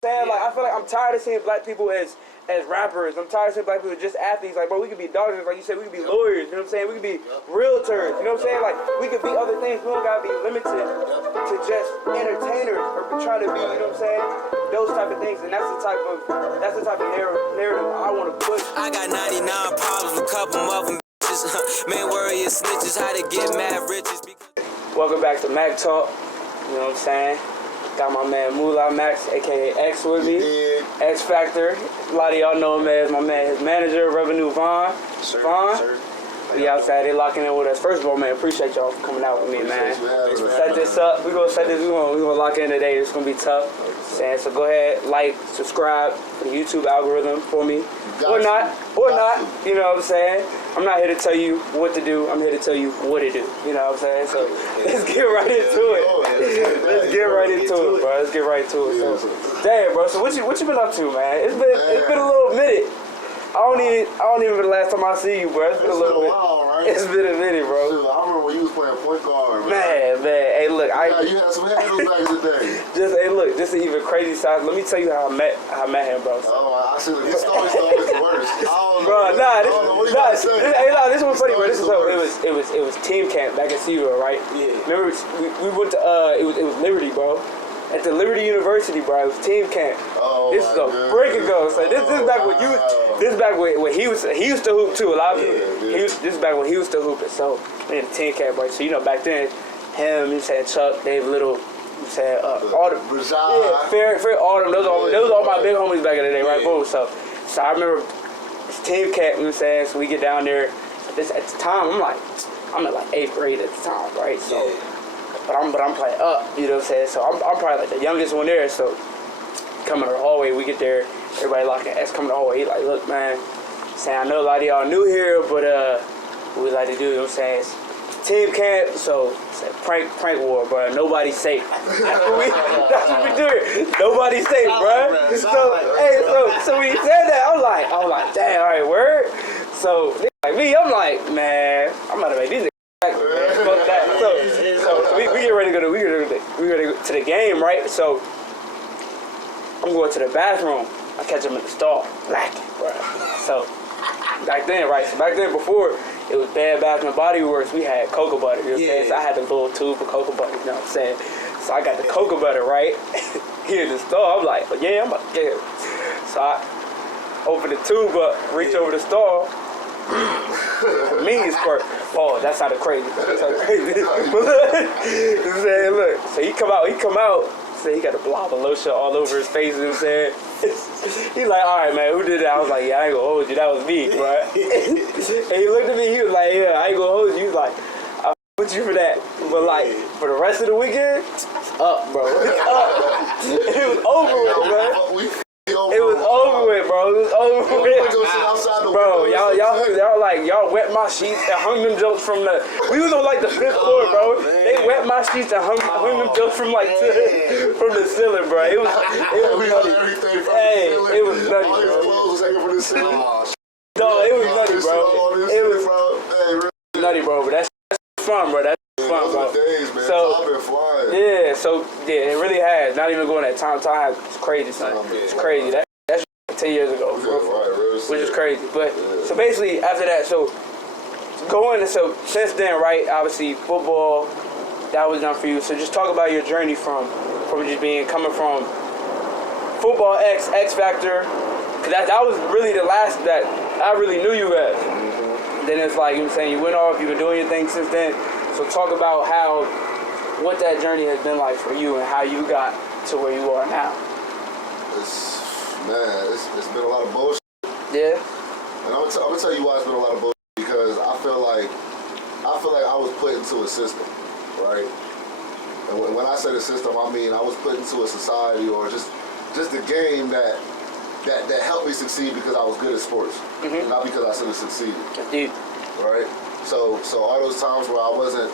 saying? Like, I feel like I'm tired of seeing black people as rappers. I'm tired of seeing black people as just athletes. Like, bro, we could be doctors, like you said, we could be lawyers, you know what I'm saying? We could be realtors, you know what I'm saying? Like, we could be other things. We don't gotta be limited to just entertainers or trying to be, you know what I'm saying? Those type of things, and that's the type of narrative I want to push. I got 99 problems, a couple of them bitches. Man, worry is snitches, how to get mad riches. Welcome back to Mack Talk, you know what I'm saying? Got my man Mula Max, aka X with me. X Factor. A lot of y'all know him as my man, his manager, Revenue Vaughn. Vaughn. We outside, they locking in with us. First of all, man, appreciate y'all for coming out with me, man. Set this up. We're gonna set this, we're gonna lock in today. It's gonna be tough. So go ahead, like, subscribe to the YouTube algorithm for me. Or not. You know what I'm saying? I'm not here to tell you what to do. I'm here to tell you what to do. You know what I'm saying? So let's get right into it. Let's get right into it, bro. Let's get right to it. So, damn, bro. So what you been up to, man? It's been a little minute. I don't even remember the last time I see you, bro. It's been a little bit. Right? It's been a minute, bro. Dude, I remember when you was playing point guard, man. Hey, look, you had some handles back in the day. Just an even crazy side. Let me tell you how I met him, bro. Oh, I see. This story's always the worst. Bro, this was funny, bro. It was team camp back at Seaville, right? Yeah. Remember, we went to it was Liberty, bro. At the Liberty University, bro. It was team camp. Oh, this is a break ago. So this is back when you. This is back when he used to hoop too. A lot of people. This is back when he was still hooping. So in the team camp, right? So you know back then, him, you said Chuck, Dave Little, you said all the Fair Autumn. Those were all my big homies back in the day, right? Boom. So I remember it's team camp. You know what I'm saying? So we get down there. At the time, I'm at like 8th grade at the time, right? So. But I'm playing up, you know what I'm saying? So I'm probably like the youngest one there. So coming to the hallway, we get there, everybody locking X coming to the hallway. He like, look, man, saying I know a lot of y'all new here, but what we like to do, you know what I'm saying? It's team camp, so it's a prank war, bro. Nobody's safe. That's what we do here. Nobody's safe, bro. So when he said that, I was like, damn, all right, word. So like me, I'm like, man, I'm about to make these. Fuck that. So we get ready to go to the game, right? So I'm going to the bathroom. I catch him in the stall, blacking, bro. So back then, right? So back then, before it was Bed Bath and Body Works, we had cocoa butter. You know what I'm saying? So I had the little tube of cocoa butter. You know what I'm saying? So I got the cocoa butter, right? Here in the stall, I'm like, yeah, I'm about to get it. So I open the tube up, reach over the stall. Mean squirt. Oh, that sounded crazy. But look, so he come out, so he got a blob of lotion all over his face, you know what I'm saying? He's like, all right, man, who did that? I was like, yeah, I ain't gonna hold you, that was me, bro. And he looked at me, he was like, yeah, I ain't gonna hold you. He was like, I'll put you for that. But like, for the rest of the weekend, it's up, bro. It's up. It was over with, man. It was over with, bro. It was over with. Bro, y'all wet my sheets and hung them jokes from the. We was on like the 5th floor, bro. They wet my sheets and hung them jokes from like from the ceiling, bro. It was nutty. Hey, it was nutty, bro. No, it was nutty, bro. It was nutty, bro. But that's fun, bro. That's fun, bro. So it really has. Not even going at time. It's crazy, son. It's crazy. That's 10 years ago, bro. Which is crazy. But so basically after that, so since then, right? Obviously football, that was done for you. So just talk about your journey from just coming from football X Factor, cause that was really the last that I really knew you as. Then it's like you were saying you went off. You've been doing your thing since then. So talk about what that journey has been like for you and how you got to where you are now. It's been a lot of bullshit. Yeah. And I'm gonna tell you why it's been a lot of bullshit, because I feel like I was put into a system, right? And when I say the system, I mean I was put into a society or just a game that helped me succeed because I was good at sports, not because I should have succeeded. Indeed. Right? So all those times where I wasn't,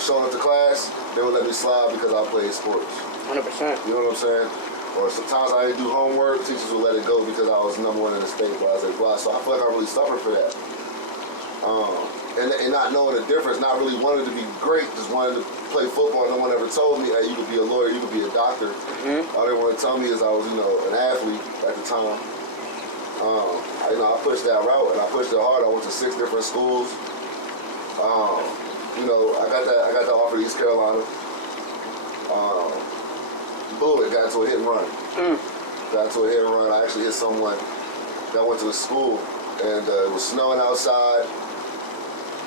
showing up to class, they would let me slide because I played sports. 100%. You know what I'm saying? Or sometimes I didn't do homework, teachers would let it go because I was #1 in the state, blah, blah, blah. So I feel like I really suffered for that. And not knowing the difference, not really wanting to be great, just wanting to play football. No one ever told me, hey, you could be a lawyer, you could be a doctor. All they wanted to tell me is I was, an athlete at the time. I pushed that route, and I pushed it hard. I went to 6 different schools. I got that offer to East Carolina. Blew it, got into a hit and run. Got into a hit and run. I actually hit someone that went to the school, and it was snowing outside.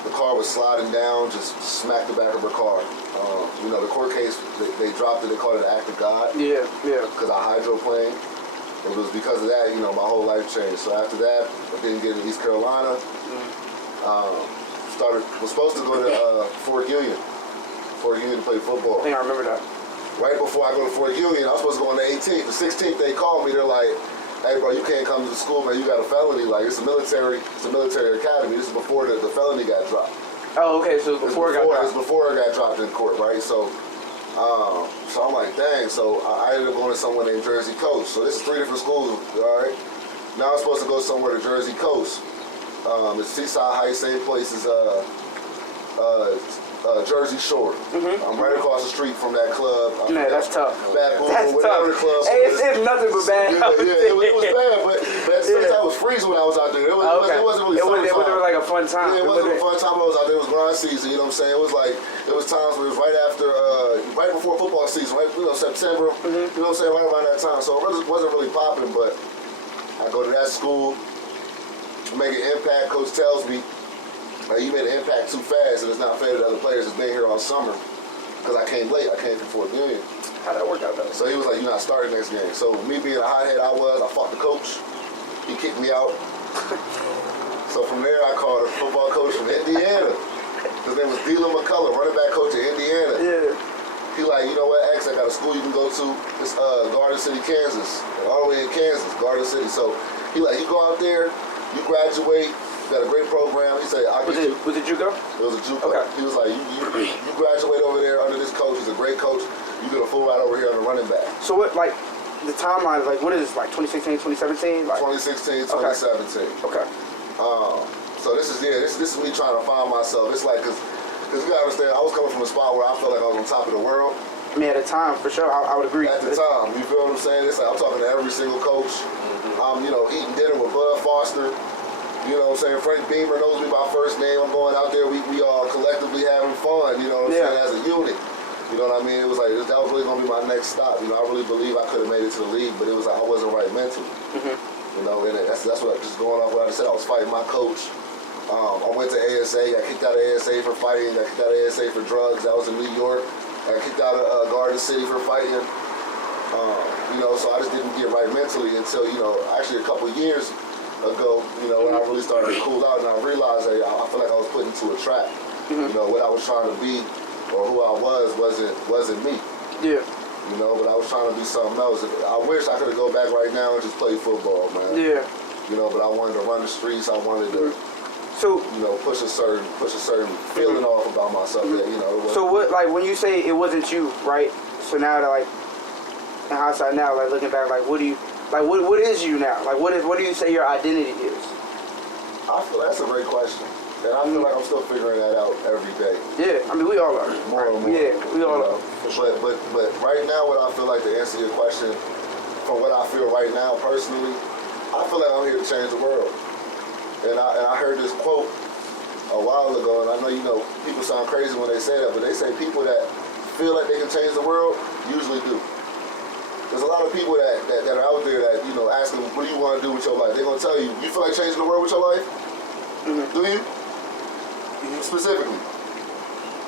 The car was sliding down, just smacked the back of her car. The court case, they dropped it, they called it an act of God. Yeah. Because I hydroplaned. It was because of that, my whole life changed. So after that, I didn't get to East Carolina. Was supposed to go to Fort Union to play football. I think I remember that. Right before I go to Fort Union, I was supposed to go on the 18th. The 16th, they called me. They're like, hey, bro, you can't come to the school, man. You got a felony. Like, it's a military academy. This is before the felony got dropped. Oh, okay, so before it got dropped. It was before it got dropped in court, right? So I'm like, dang. So I ended up going to someone named Jersey Coast. So this is 3 different schools, all right? Now I'm supposed to go somewhere to Jersey Coast. It's Seaside Heights, same place as Jersey Shore. I'm right across the street from that club. Man, that's tough. Bad Boom, that's whatever tough. the club Hey, it's nothing but bad. Yeah, it was bad, but at the same time, it was freezing when I was out there. It wasn't really fun. It wasn't like a fun time. Yeah, it wasn't a fun time when I was out there. It was grind season, you know what I'm saying? It was times where it was right before football season, right, September, you know what I'm saying, right around that time. So it wasn't really popping, but I go to that school, make an impact. Coach tells me, you made an impact too fast, and it's not fair to the other players that's been here all summer. Because I came late. I came from Fort Union. How'd that work out, though? So he was like, you're not starting next game. So me being a hothead I fought the coach. He kicked me out. So from there, I called a football coach from Indiana. His name was Dylan McCullough, running back coach in Indiana. Yeah. He like, you know what, X, I got a school you can go to. It's Garden City, Kansas. All the way in Kansas, Garden City. So he like, you go out there, you graduate, you got a great program. He said, I'll get you. Was it JUCO? It was a JUCO. Okay. He was like, you graduate over there under this coach. He's a great coach. You get a full ride over here on the running back. So what, like, the timeline, like, what is this, like 2016, 2017? Like, 2016, 2017. Okay. So this is me trying to find myself. It's like, because you gotta understand, I was coming from a spot where I felt like I was on top of the world. I mean, at the time, for sure, I would agree. At the time, you feel what I'm saying? It's like I'm talking to every single coach. I'm, eating dinner with Bud Foster. You know what I'm saying? Frank Beamer knows me by first name. I'm going out there. We all collectively having fun, you know what I'm saying, as a unit. You know what I mean? It was like, that was really going to be my next stop. I really believe I could have made it to the league, but it was like I wasn't right mentally. And that's what, just going off what I just said, I was fighting my coach. I went to ASA, got kicked out of ASA for fighting, got kicked out of ASA for drugs. That was in New York. I got kicked out of Garden City for fighting. So I just didn't get right mentally until, actually a couple years ago, when I really started to cool out and I realized that I feel like I was put into a trap. What I was trying to be or who I wasn't me. Yeah. But I was trying to be something else. I wish I could go back right now and just play football, man. Yeah. But I wanted to run the streets. I wanted to push a certain feeling off about myself. That, so what, like, when you say it wasn't you, right? So now that, like, in hindsight now, like, looking back, like, what is you now? Like, what do you say your identity is? I feel that's a great question. And I feel like I'm still figuring that out every day. Yeah, I mean, we all are. More and more. Yeah, we all are. But right now, what I feel like, to answer your question, from what I feel right now personally, I feel like I'm here to change the world. And I heard this quote a while ago, and I know, people sound crazy when they say that, but they say people that feel like they can change the world usually do. There's a lot of people that are out there that, ask them, what do you want to do with your life? They're going to tell you, you feel like changing the world with your life? Do you? Specifically.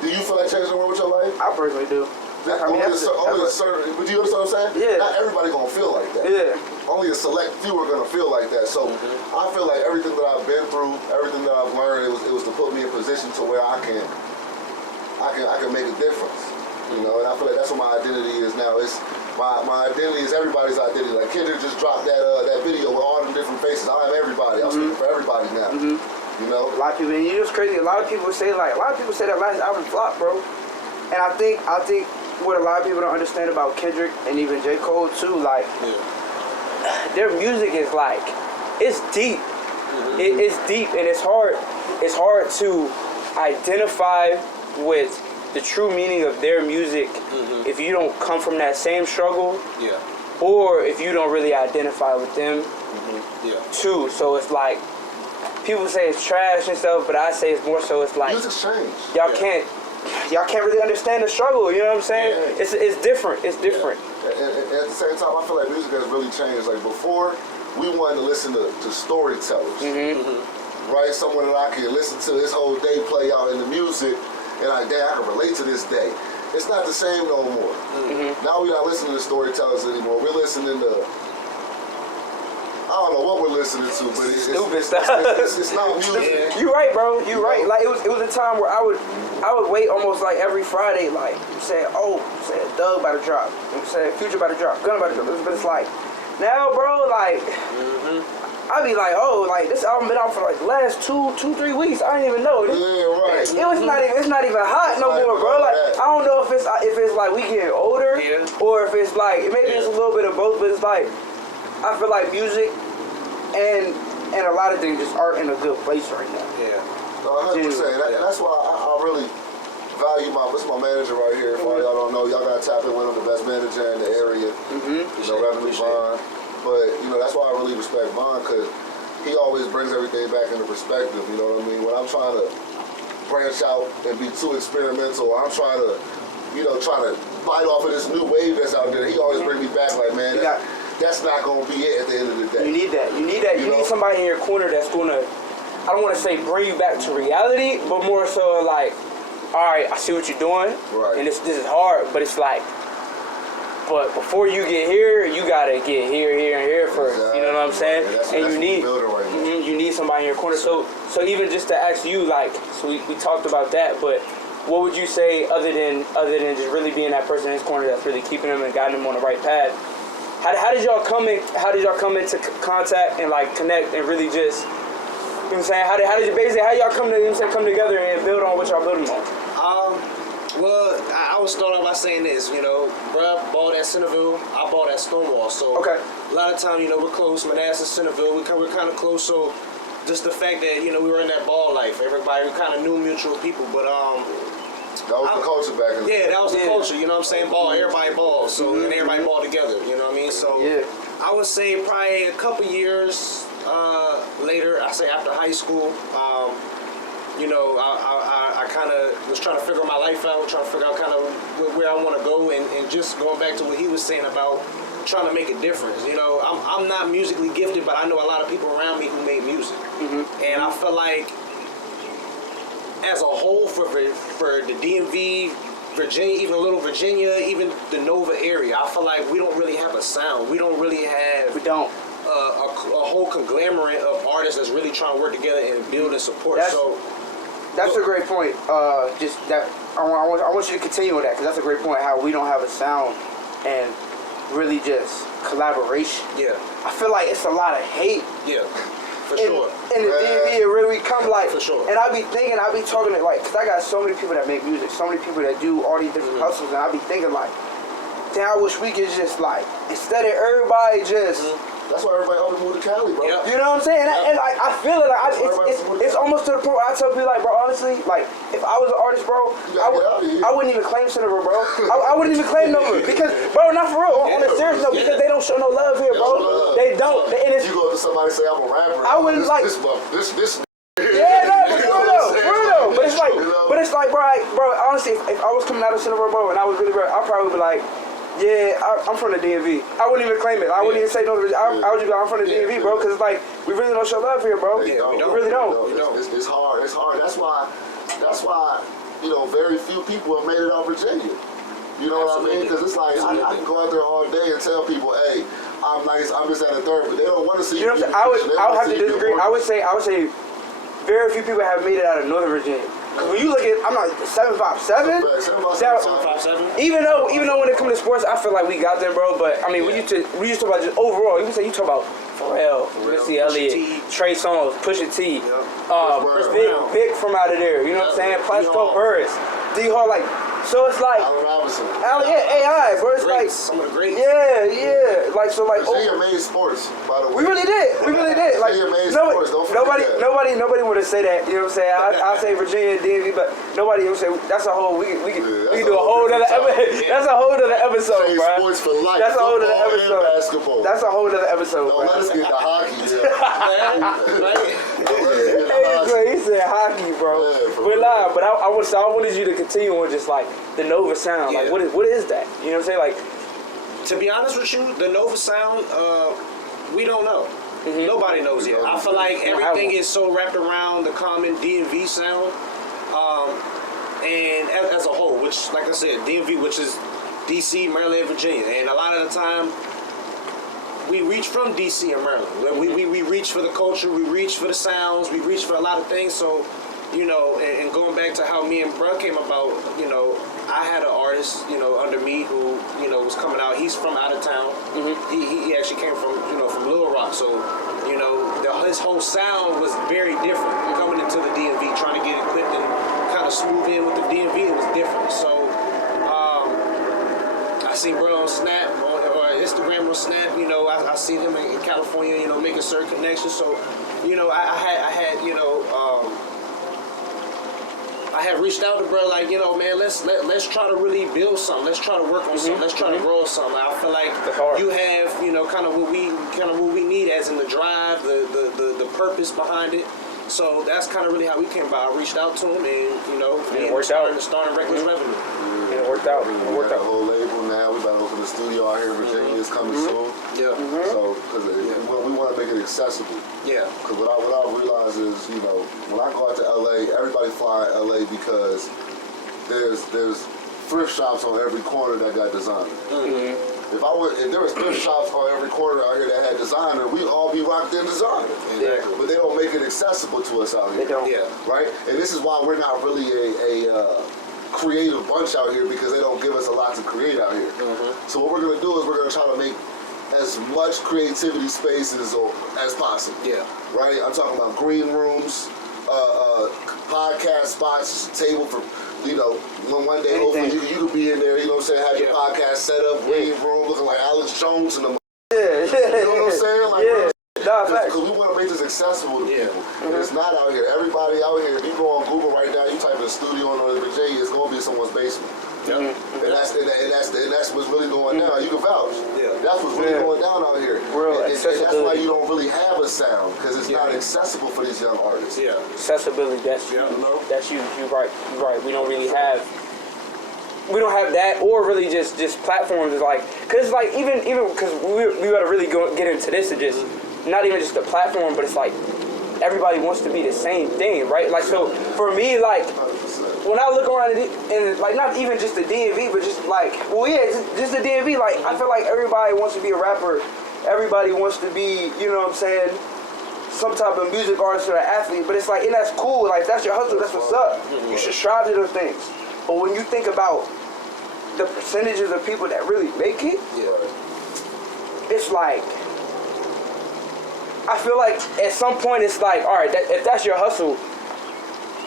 Do you feel like changing the world with your life? I personally do. Only a certain, but do you understand what I'm saying? Yeah. Not everybody going to feel like that. Yeah. Only a select few are going to feel like that. So I feel like everything that I've been through, everything that I've learned, it was to put me in a position to where I can make a difference. And I feel like that's what my identity is now. It's my identity is everybody's identity. Like Kendrick just dropped that video with all them different faces. I am everybody. I'm speaking for everybody now. A lot of people, and it's crazy. A lot of people say that last album flopped, bro. And I think what a lot of people don't understand about Kendrick and even J. Cole too, like their music is like, it's deep. It's deep and it's hard. It's hard to identify with the true meaning of their music if you don't come from that same struggle. Yeah. Or if you don't really identify with them too. So it's like, people say it's trash and stuff, but I say it's more so it's like, music's changed. Y'all can't really understand the struggle, you know what I'm saying? Yeah. It's different. It's different. Yeah. And at the same time, I feel like music has really changed. Like before, we wanted to listen to storytellers. Right? Someone that I can listen to this whole day play out in the music, and like, damn, I can relate to this day. It's not the same no more. Now we're not listening to storytellers anymore. We're listening to, I don't know what we're listening to, but it's stupid stuff. It's not music. You right, bro. You right. Like it was a time where I would wait almost like every Friday, like you said, Doug about to drop, you said Future about to drop, Gun about to drop. But it's like now, bro, like I be like, this album been out for like the last 2-3 weeks. I didn't even know. Right. It's not even hot no more, bro. Like I don't know if it's like we getting older or if it's like maybe it's a little bit of both, but it's like I feel like music and a lot of things just aren't in a good place right now. Yeah. 100%. And that's why I really value this is my manager right here. For all y'all don't know, y'all gotta tap in with him, the best manager in the area. Revenue Vaughn. But that's why I really respect Vaughn, because he always brings everything back into perspective. You know what I mean? When I'm trying to branch out and be too experimental, or I'm trying to bite off of this new wave that's out there, he always brings me back like, man, that's not gonna be it at the end of the day. You need that. You need somebody in your corner that's gonna, I don't want to say bring you back to reality, but more so like, all right, I see what you're doing, and this is hard, but it's like, but before you get here, you gotta get here, and here first. Exactly. You know what I'm saying? And you need somebody in your corner. So even just to ask you, like, so we talked about that, but what would you say other than just really being that person in his corner that's really keeping him and guiding him on the right path? How did y'all come into contact and like connect and really just, you know what I'm saying? How y'all come together and build on what y'all building on? Well, I would start off by saying this, bruh bought at Centerville, I bought at Stonewall, so a lot of time, we're close, Manassas, Centerville, we're kind of close, so just the fact that, we were in that ball life, everybody kind of knew mutual people, but that was the culture back in the day. Yeah, that was the culture, you know what I'm saying? Ball, everybody balls, so and everybody ball together, you know what I mean? So I would say probably a couple years later, I say after high school, I kind of was trying to figure my life out, trying to figure out kind of where I want to go, and just going back to what he was saying about trying to make a difference. I'm not musically gifted, but I know a lot of people around me who make music, and I feel like as a whole for the DMV, Virginia, even a little Virginia, even the Nova area, I feel like we don't really have a sound. We don't really have. We don't. A whole conglomerate of artists that's really trying to work together and build and support. That's a great point. Just that I want you to continue with that, because that's a great point. How we don't have a sound and really just collaboration. Yeah. I feel like it's a lot of hate. Yeah. For sure. In the DMV, it really come like. For sure. And I be talking to like, cause I got so many people that make music, so many people that do all these different hustles, and I be thinking like, damn, I wish we could just like, instead of everybody just. That's why everybody always moved to Cali, bro. You know what I'm saying? And like, I feel it. Like, it's almost to the point where I tell people, like, bro, honestly, like, if I was an artist, bro, I wouldn't even claim Centerville, bro. I wouldn't even claim Nova, because, bro, not for real. On a serious note, because they don't show no love here, bro. They don't. And you go to somebody and say I'm a rapper. I wouldn't like this. Yeah, no, for real. But it's like, bro, honestly, if I was coming out of Centerville, bro, and I was really, bro, I'd probably be like. Yeah, I'm from the DMV. I wouldn't even claim it. I wouldn't even say no. I would just be like, I'm from the DMV, bro, because it's like, we really don't show love here, bro. We really don't. It's hard. That's why, very few people have made it out of Virginia. You know what I mean? Because it's like, I can go out there all day and tell people, hey, I'm nice, I'm just at a third, but they don't want to see you. You know what I'm saying? I would have to disagree. I would say very few people have made it out of Northern Virginia. When you look at, I'm not 757. Even though when it comes to sports, I feel like we got there, bro. But I mean, we used to talk about just overall. You talk about Pharrell, Missy Elliott, Trey Songz, Pusha T, Vic from out of there. You know what I'm saying? Plaxico Burress, D Hall. Like So it's like Allen Robinson. AI, bro. It's like some of the greats. Yeah. Like so, like Virginia made sports, by the way. we really did. Like Virginia made sports. Don't forget that. nobody would have said that. You know what I'm saying? I say Virginia, DMV, but nobody would say that's a whole. We can do a whole other episode. That's a whole other episode, bro. Sports for life. That's a whole other Football and episode. basketball. That's a whole other episode, Don't bro. let us get to hockey. He said hockey, bro. Yeah, but I wanted you to continue on just like the Nova sound. Like what is that? You know what I'm saying? Like, to be honest with you, the Nova sound, we don't know. Mm-hmm. Nobody knows yet. I feel like everything is so wrapped around the common DMV sound, and as a whole, which, like I said, DMV, which is DC, Maryland, Virginia, and a lot of the time we reach from DC and Maryland. We reach for the culture, we reach for the sounds, we reach for a lot of things. So, you know, and going back to how me and Bruh came about, you know, I had an artist, you know, under me who, you know, was coming out. He's from out of town. Mm-hmm. He actually came from, you know, from Little Rock. So, you know, his whole sound was very different. Coming into the DMV, trying to get it clipped and kind of smooth in with the DMV, it was different. So, I seen Bruh on Snap, or Instagram on Snap, you know, I see him in California, you know, making certain connections. So, you know, I had, you know, I had reached out to bro, like, you know, man, let's try to really build something. Let's try to work on something. Let's try to grow something. I feel like you have, you know, kind of what we need, as in the drive, the purpose behind it. So that's kind of really how we came about. I reached out to him, and you know, starting Reckless Revenue. It worked out. We got a whole label now. We about to open the studio out here in Virginia. It's coming soon. Yeah. So, because we want to make it accessible. Yeah. Because what I realize is, you know, when I go out to LA, everybody fly in LA because there's thrift shops on every corner that got designer. Mm-hmm. If there was thrift shops on every corner out here that had designer, we'd all be rocked in designer. Exactly. But they don't make it accessible to us out here. They don't. Yeah. Right? And this is why we're not really a creative bunch out here, because they don't give us a lot to create out here. Mm-hmm. So what we're going to do is we're going to try to make as much creativity spaces as possible. Yeah. Right? I'm talking about green rooms, podcast spots, table for, you know, one day hopefully you could be in there, you know what I'm saying, have your podcast set up, green room, looking like Alex Jones in the you know what I'm saying? Like, because we want to make this accessible to people. And it's not out here. Everybody out here, if you go on Google right now, you type in studio in Northern Virginia, it's going to be in someone's basement. Yep. And that's what's really going down. You can vouch. Yeah. That's what's really going down out here. And that's why you don't really have a sound, because it's not accessible for these young artists. Yeah. Accessibility, that's you. That's you. You're right. We don't really have. We don't have that, or really just platforms. Is like, cause like even because we gotta really get into this, and just not even just the platform, but it's like everybody wants to be the same thing, right? Like, so for me, like, when I look around and like, not even just the DMV, but just like, just the DMV, like, I feel like everybody wants to be a rapper. Everybody wants to be, you know what I'm saying, some type of music artist or an athlete. But it's like, and that's cool. Like, if that's your hustle, that's what's up. You should strive to those things. But when you think about the percentages of people that really make it, it's like, I feel like at some point it's like, all right, if that's your hustle,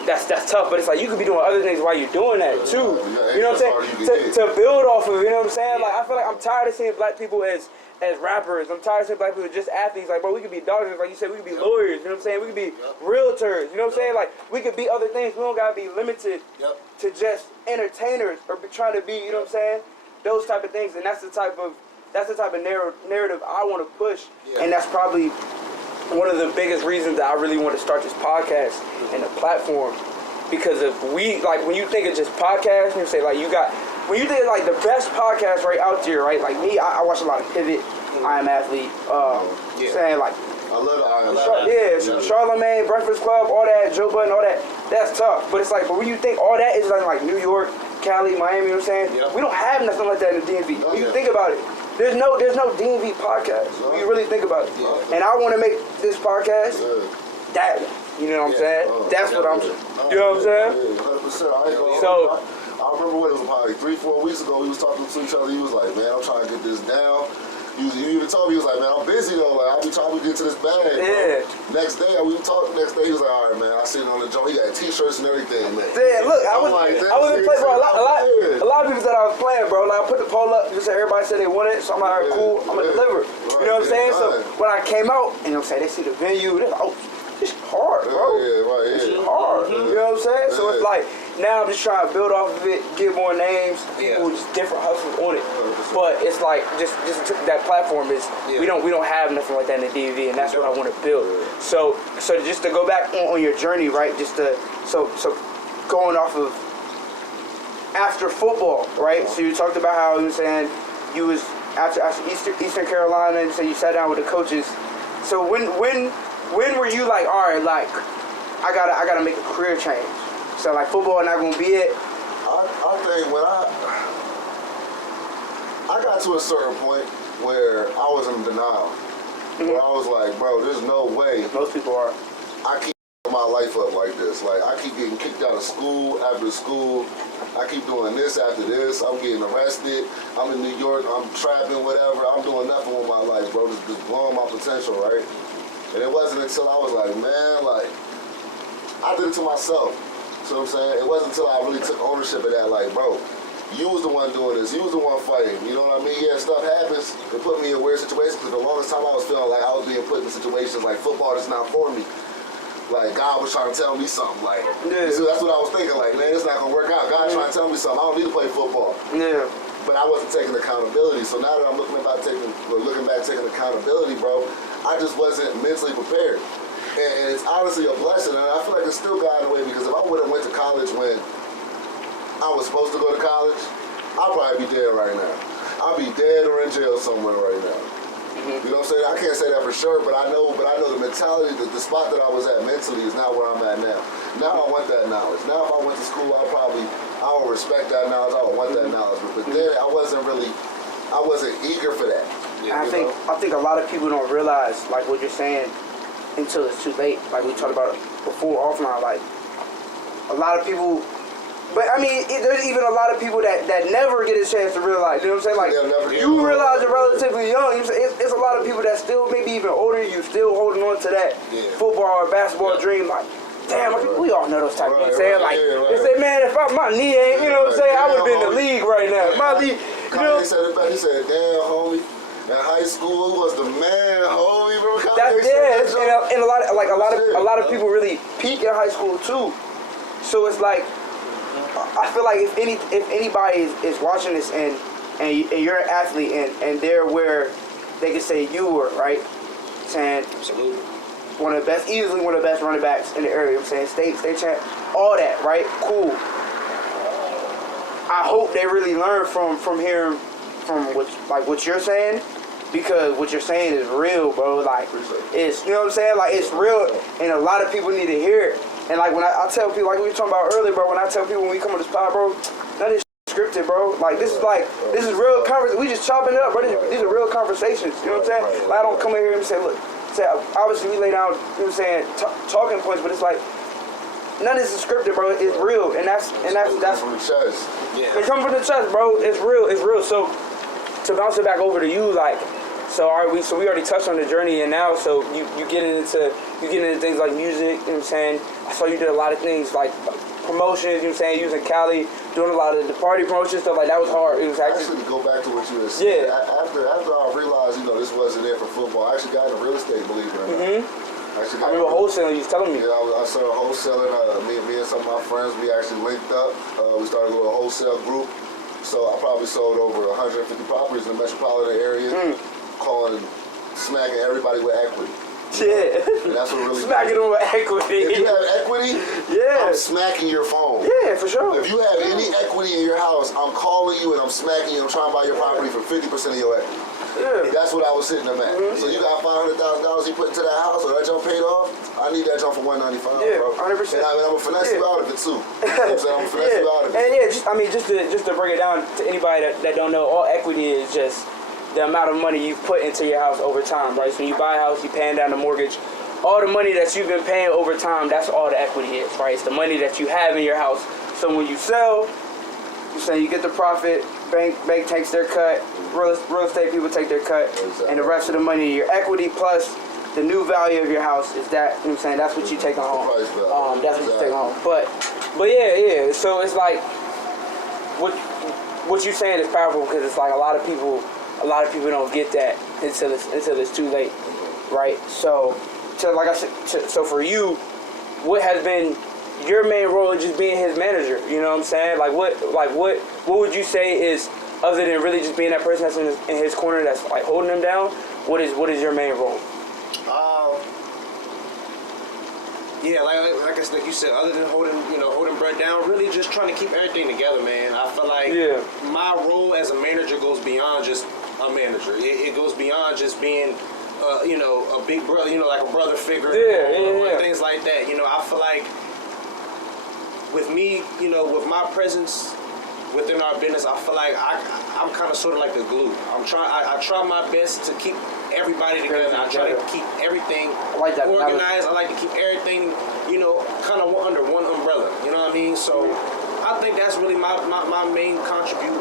that's tough. But it's like you could be doing other things while you're doing that too. You know what I'm saying? To build off of, you know what I'm saying? Like, I feel like I'm tired of seeing black people as rappers. I'm tired of seeing black people as just athletes. Like, bro, we could be doctors, like you said. We could be lawyers. You know what I'm saying? We could be realtors. You know what I'm saying? Like, we could be other things. We don't gotta be limited to just entertainers or trying to be. You know what I'm saying? Those type of things. And that's the type of narrative I want to push. And that's probably one of the biggest reasons that I really want to start this podcast and the platform, because if we, like, when you think of just podcasts, you say, like, when you think of, like, the best podcast right out there, right, like me, I watch a lot of Pivot, I Am Athlete, saying, like, I love the I Am Athlete. Charlamagne, Breakfast Club, all that, Joe Budden, all that, that's tough. But it's like, but when you think all that is like New York, Cali, Miami, you know what I'm saying? We don't have nothing like that in the DMV. When you think about it, there's no DMV podcast. When you really think about it. And I want to make this podcast that, you know what I'm saying? That's what I'm saying. You know what I'm saying? 100%. So, I remember when it was probably like 3-4 weeks ago, we was talking to each other. He was like, man, I'm trying to get this down. You even told me, he was like, man, I'm busy though. Like, I'll be trying to get to this bag. Yeah. Bro. Next day, we talked. Next day, he was like, all right, man. I seen it on the joint. He got T-shirts and everything, man. Yeah, look, I was in play, bro. A lot of people said I was playing, bro. Like, I put the poll up. Just said everybody said they wanted it, so I'm like, all right, cool. I'm gonna deliver. You know what I'm saying? So when I came out, you know what I'm saying, they see the venue. They're like, oh, this is hard, bro. This is hard. You know what I'm saying? So it's like now I'm just trying to build off of it, get more names, people with just different hustles on it. But it's like just that platform is we don't have nothing like that in the DMV, and that's what I want to build. So just to go back on your journey, right? Just to so going off of after football, right? So you talked about how you were saying you was after Eastern Carolina, and so you sat down with the coaches. So when were you like, all right, like I gotta make a career change? So like football not gonna be it. I think when I got to a certain point where I was in denial, where I was like, bro, there's no way. Most people are. I keep my life up like this. Like I keep getting kicked out of school after school. I keep doing this after this. I'm getting arrested. I'm in New York. I'm trapping, whatever. I'm doing nothing with my life, bro. Just blowing my potential, right? And it wasn't until I was like, man, like, I did it to myself. So what I'm saying? It wasn't until I really took ownership of that, like, bro, you was the one doing this. You was the one fighting. You know what I mean? Yeah, stuff happens. It put me in weird situations because the longest time I was feeling like I was being put in situations like football is not for me. Like, God was trying to tell me something. Like, so that's what I was thinking. Like, man, it's not going to work out. God trying to tell me something. I don't need to play football. Yeah. But I wasn't taking accountability. So now that I'm looking back taking accountability, bro, I just wasn't mentally prepared. And it's honestly a blessing. And I feel like it's still God in a way, because if I would have went to college when I was supposed to go to college, I'd probably be dead right now. I'd be dead or in jail somewhere right now. You know what I'm saying? I can't say that for sure, but I know the mentality, the spot that I was at mentally is not where I'm at now. Now I want that knowledge. Now if I went to school, I would respect that knowledge. I would want that knowledge. But then I wasn't eager for that. I think a lot of people don't realize like what you're saying until it's too late. Like we talked about before offline, like a lot of people. But I mean, there's even a lot of people that never get a chance to realize. You know what I'm saying? Like you realize it relatively young. It's a lot of people that still maybe even older than you still holding on to that football or basketball dream. Like, damn, we all know those type of things. Saying like, they say, man, if my knee ain't, you know what I'm saying, I would have been in the league right now. My league, you know. He said it back. He said, damn, homie. In high school, was the man, homie. And a lot of people really peak in high school too. So it's like, I feel like if anybody is watching this and you're an athlete and they're where they can say you were, right? Saying absolutely easily one of the best running backs in the area. I'm saying state champ, all that, right? Cool. I hope they really learn from hearing from what you're saying, because what you're saying is real, bro. Like it's, you know what I'm saying? Like it's real, and a lot of people need to hear it. And like when I tell people, like we were talking about earlier, bro, when I tell people when we come on this pod, bro, none of this scripted, bro. Like this is real conversation. We just chopping it up, bro. These are real conversations. You know what I'm saying? Like I don't come in here and say, look, obviously we lay down, you know what I'm saying, talking points, but it's like none of this is scripted, bro. It's real, and that's from the chest. Yeah. It comes from the chest, bro. It's real. So to bounce it back over to you, like. So we already touched on the journey, and now so you getting into things like music, you know what I'm saying? I saw you did a lot of things like promotions, you know what I'm saying, using Cali, doing a lot of the party promotion stuff, like that was hard. It was actually to go back to what you were saying. Yeah. After I realized, this wasn't it for football, I actually got into real estate, believe it or not. I remember wholesaling, you was telling me. Yeah, I started wholesaling. Me and some of my friends, we actually linked up. We started a little wholesale group. So I probably sold over 150 properties in the metropolitan area. Calling and smacking everybody with equity. Yeah. And that's what really smacking them with equity. If you have equity, I'm smacking your phone. Yeah, for sure. If you have any equity in your house, I'm calling you and I'm smacking you. I'm trying to buy your property for 50% of your equity. Yeah. That's what I was sitting them at. So you got $500,000 you put into that house, or that jump paid off, I need that jump for $195, bro. 100%. And I'm gonna finesse you out of it too. You know what I'm saying? I'm gonna finesse you out of it. And just to break it down to anybody that don't know, all equity is just the amount of money you've put into your house over time, right? So when you buy a house, you're paying down the mortgage. All the money that you've been paying over time, that's all the equity is, right? It's the money that you have in your house. So when you sell, you say you get the profit bank takes their cut, real estate people take their cut, and the rest of the money, your equity plus the new value of your house is that, you know what I'm saying, that's what you take home. That's what you take home. But yeah, so it's like, what you saying is powerful because it's like a lot of people don't get that until it's too late, right? So like I said, so for you, what has been your main role in just being his manager? You know what I'm saying? What would you say is, other than really just being that person that's in his corner that's like holding him down? What is your main role? Yeah, like you said, other than holding Brett down, really just trying to keep everything together, man. I feel like my role as a manager goes beyond just a manager. It goes beyond just being, a big brother, like a brother figure, or things like that. I feel like with me, with my presence within our business, I feel like I'm kind of sort of like the glue. I try my best to keep everybody together. I try to keep everything organized. I like to keep everything, kind of under one umbrella. You know what I mean? So I think that's really my main contribute.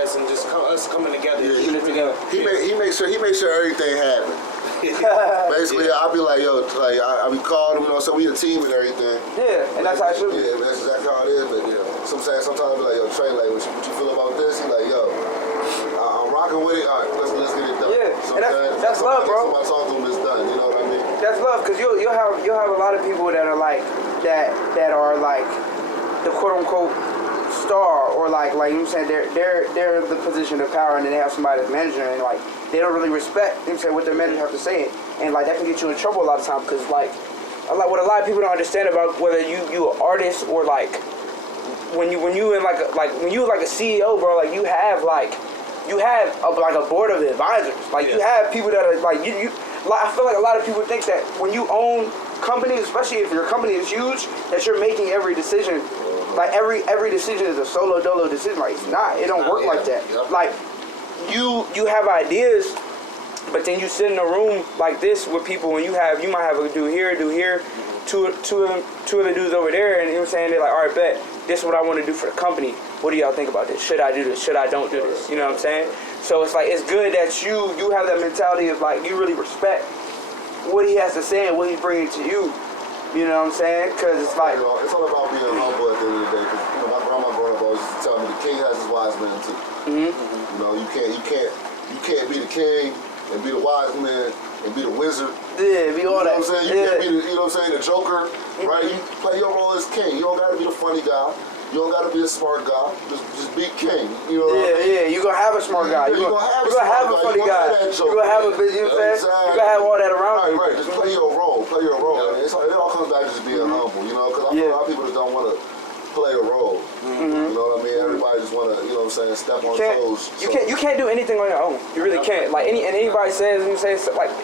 As in just us coming together. Yeah, he makes sure everything happens. Basically, I'll be like, yo, I be calling him, so we a team and everything. Yeah, and that's how it should be. Yeah, that's exactly how it is. But sometimes I be like, yo, Trey, like, what you feel about this? He like, yo, I'm rocking with it. All right, let's get it done. Yeah, and that's love, bro. Somebody talk to him, it's done. You know what I mean? That's love, because you'll have a lot of people that are like that are like the quote unquote star, or like you know what I'm saying, they're the position of power, and then they have somebody that's manager, and like they don't really respect, you know what I'm saying, what their manager have to say, and like that can get you in trouble a lot of times, because like what a lot of people don't understand about whether you an artist or like when you in like a CEO, bro, like you have a board of advisors, like you have people that are like you like, I feel like a lot of people think that when you own companies, especially if your company is huge, that you're making every decision. Like every decision is a solo dolo decision. Like it's not. It don't work like that. Like you have ideas, but then you sit in a room like this with people, and you might have a dude here, two of the dudes over there, and you know what I'm saying, they're like, all right, bet, this is what I want to do for the company. What do y'all think about this? Should I do this? Should I don't do this? You know what I'm saying? So it's like, it's good that you have that mentality of like, you really respect what he has to say and what he's bringing to you. You know what I'm saying? Because it's like, it's all about being humble at the end of the day. Because my grandma growing up always used to tell me the king has his wise men too. You can't be the king and be the wise man and be the wizard. Yeah, be all that. You know what I'm saying? You can't be the Joker, right? You play your role as king. You don't got to be the funny guy. You don't got to be a smart guy. Just be king. You know what I mean? Yeah. You're going to have a smart guy. You're going to have a funny guy. You're going to have a busy, you know what I'm saying? You're going to have all that around you. Right. Just play your role. Yeah. It all comes back to just being humble, because I feel a lot of people just don't want to play a role. You know what I mean? Everybody just want to, you know what I'm saying, step on toes. You can't do anything on your own. You really can't. Like anybody says, you say like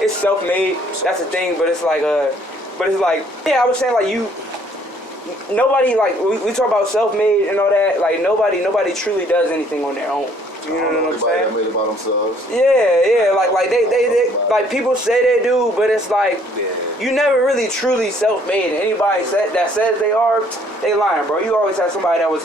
it's self-made. That's the thing, but it's like yeah, I was saying like nobody, like we talk about self-made and all that. Like nobody truly does anything on their own. You know what I'm saying? That made it by themselves. Yeah. Like they like people say they do, but it's like you never really truly self-made. Anybody that says they are, they lying, bro. You always have somebody that was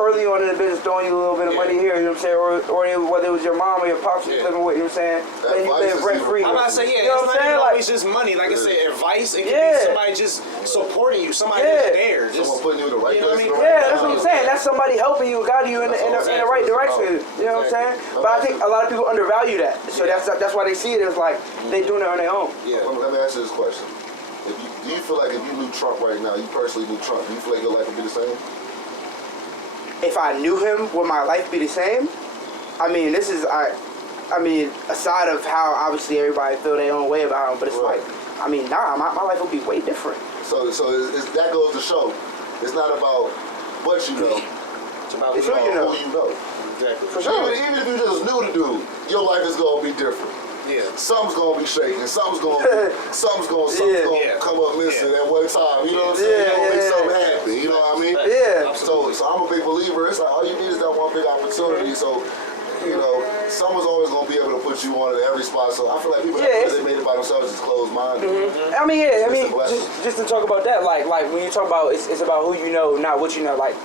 early on in the business throwing you a little bit of money here, you know what I'm saying, or whether it was your mom or your pops you living with, you know what I'm saying, then you live rent free. I'm about to say, you know what I'm saying? Like, it's just money. Like I said, advice. It can be somebody just supporting you, somebody that's there. Someone putting you in the right direction. That's what I'm saying. That's somebody helping you, guiding you in the right direction. You know what I'm saying? But I think a lot of people undervalue that. So that's why they see it as like they doing it on their own. Yeah. Let me ask you this question. Do you feel like if you knew Trump right now, you personally knew Trump, do you feel like your life would be the same? If I knew him, would my life be the same? I mean, aside of how obviously everybody feel their own way about him, but it's like, I mean, my life would be way different. So that goes to show, it's not about what you know, it's about who you know. Exactly. For sure. Even if you just knew the dude, your life is gonna be different. Yeah. Something's gonna be shaking. Something's gonna come up missing at one time. You know what I'm saying? You're gonna make something happen. You know what I mean? Yeah. So I'm a big believer. It's like all you need is that one big opportunity. So, someone's always gonna be able to put you on at every spot. So I feel like people that they made it by themselves just closed minded. I mean, just to talk about that, like when you talk about it's about who you know, not what you know. Like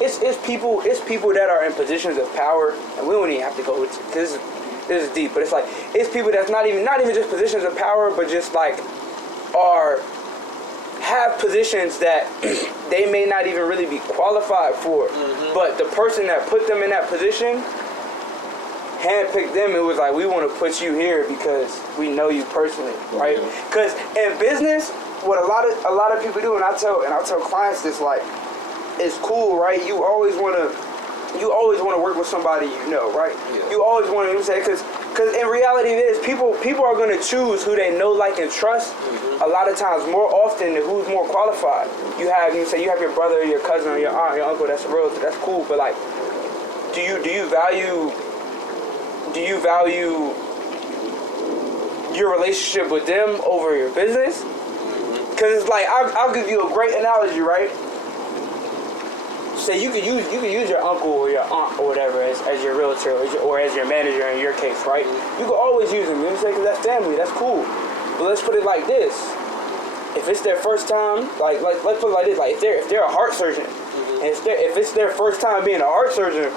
it's people that are in positions of power, and we don't even have to go with this is deep, but it's like it's people that's not even just positions of power, but just like have positions that they may not even really be qualified for, but the person that put them in that position handpicked them. It was like, we want to put you here because we know you personally, right? Because in business, what a lot of people do, and I tell clients this, like, it's cool, right? You always want to work with somebody you know, right? Yeah. You always want to say, because in reality it is, people are going to choose who they know, like, and trust. A lot of times, more often, than who's more qualified. You have your brother, your cousin, or your aunt, your uncle. That's real. That's cool. But like, do you value your relationship with them over your business? Because it's like, I'll give you a great analogy, right? Say you could use your uncle or your aunt or whatever as your realtor or as your manager in your case, right? You can always use them. You know what I'm saying? Because that's family. That's cool. But let's put it like this: if it's their first time, like let's put it like this: like if they're a heart surgeon, and if it's their first time being a heart surgeon,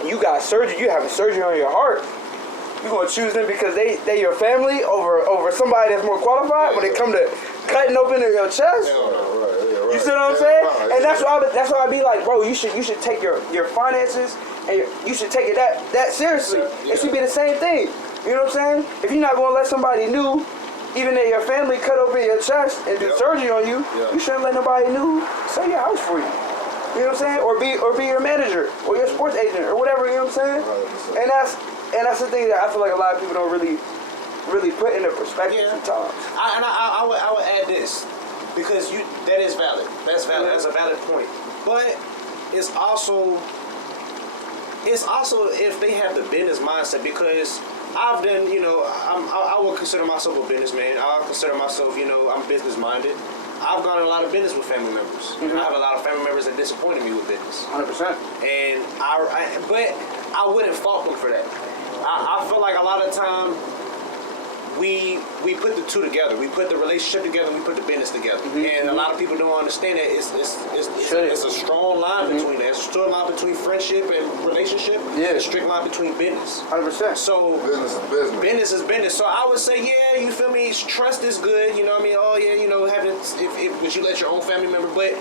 and you got surgery, you having surgery on your heart, you're gonna choose them because they your family over somebody that's more qualified when it come to cutting open your chest. You see what I'm saying? And that's why I be like, bro, you should take your finances and you should take it that seriously. It should be the same thing. You know what I'm saying? If you're not gonna let somebody new, even if your family cut open your chest and do surgery on you, you shouldn't let nobody new sell your house for you. You know what I'm saying? Or be your manager or your sports agent or whatever. You know what I'm saying? And that's the thing that I feel like a lot of people don't really put into perspective sometimes. I would add this, because that is valid. That's valid. That's a valid point. But it's also if they have the business mindset, because I've done, I would consider myself a businessman. I'll consider myself, I'm business minded. I've gone a lot of business with family members. I have a lot of family members that disappointed me with business. 100%. And but I wouldn't fault them for that. I feel like a lot of time we put the two together. We put the relationship together. We put the business together. And a lot of people don't understand that it's a strong line between that. It's a strong line between friendship and relationship. Yeah. A strict line between business. 100%. So business is business. Business is business. So I would say, you feel me? Trust is good. You know what I mean? Oh yeah, would you let your own family member, but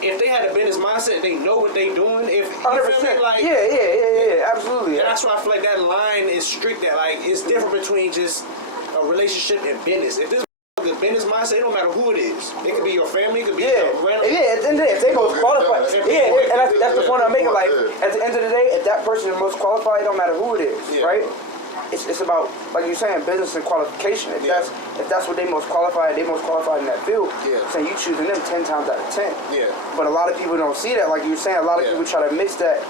if they had a business mindset, they know what they doing. If 100%, like, absolutely. And that's why I feel like that line is strict. That like it's different between just a relationship and business. If this the business mindset, it don't matter who it is. It could be your family, it could be your random. If they both qualified, and that's the point I'm making. Like at the end of the day, if that person is most qualified, it don't matter who it is, right? It's about, like you're saying, business and qualification. If that's what they most qualified in that field. So you choosing them 10 times out of 10. But a lot of people don't see that. Like you were saying, a lot of people try to mix that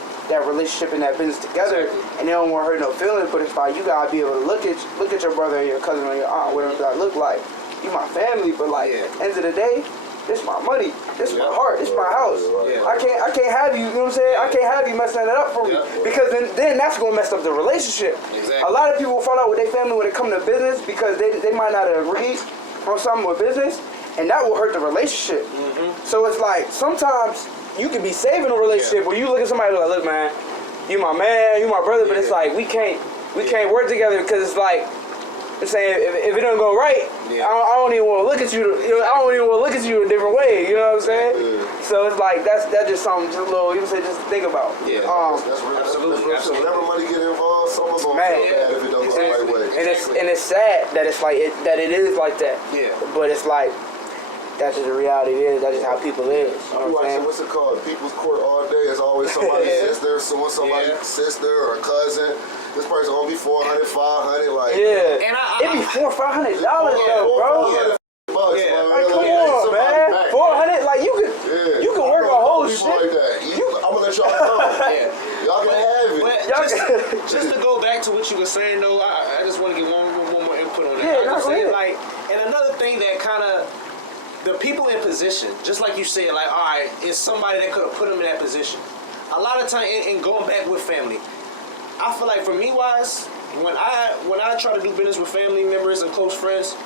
relationship and that business together, and they don't want to hurt no feelings. But it's like you gotta be able to look at your brother or your cousin or your aunt, whatever that look like. You my family, but like at the end of the day, this my money, this my heart, this my house. I can't have you, you know what I'm saying? I can't have you messing that up for me, because then that's gonna mess up the relationship. A lot of people fall out with their family when it comes to business because they might not agree on something with business, and that will hurt the relationship. So it's like sometimes you can be saving a relationship where you look at somebody like, look man, you my man, you my brother, but it's like we can't work together because it's like. I'm saying if it don't go right, I don't even want to look at you. I don't even want to look at you a different way. You know what I'm saying? So it's like that's just something, just a little. You know, just think about. That's real. Absolutely. Whenever money get involved, someone's gonna feel bad if it don't go the right way. And it's sad that it's like that it is like that. But it's like that's just the reality. It is. That's just how people is. You know watching what's it called? People's Court all day. It's always somebody's sister, somebody's sister or cousin. This person gonna be $400, $500, like and it be $400, $500 though, bro. Like, come on, man. $400, like you can work a whole shit. Like that. I'm gonna let y'all know. Y'all can have it. Just to go back to what you were saying, though, I just want to get one more input on that. Yeah, saying, like, and another thing that kind of the people in position, just like you said, like, all right, it's somebody that could have put them in that position. A lot of time, and going back with family. I feel like for me wise, when I try to do business with family members and close friends,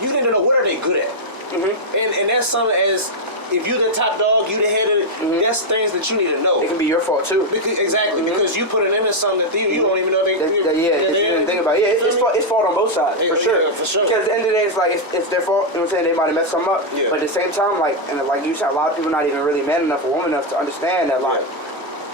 you need to know what are they good at, and that's something as if you the top dog, you the head of it, that's things that you need to know. It can be your fault too. Exactly, because you put it into something that you don't even know they that you didn't think about. Yeah, it's fault on both sides, for sure. Yeah, for sure. Because at the end of the day, it's like, it's their fault, you know what I'm saying? They might have messed something up. Yeah. But at the same time, like, and like you said, a lot of people not even really man enough or woman enough to understand that, like,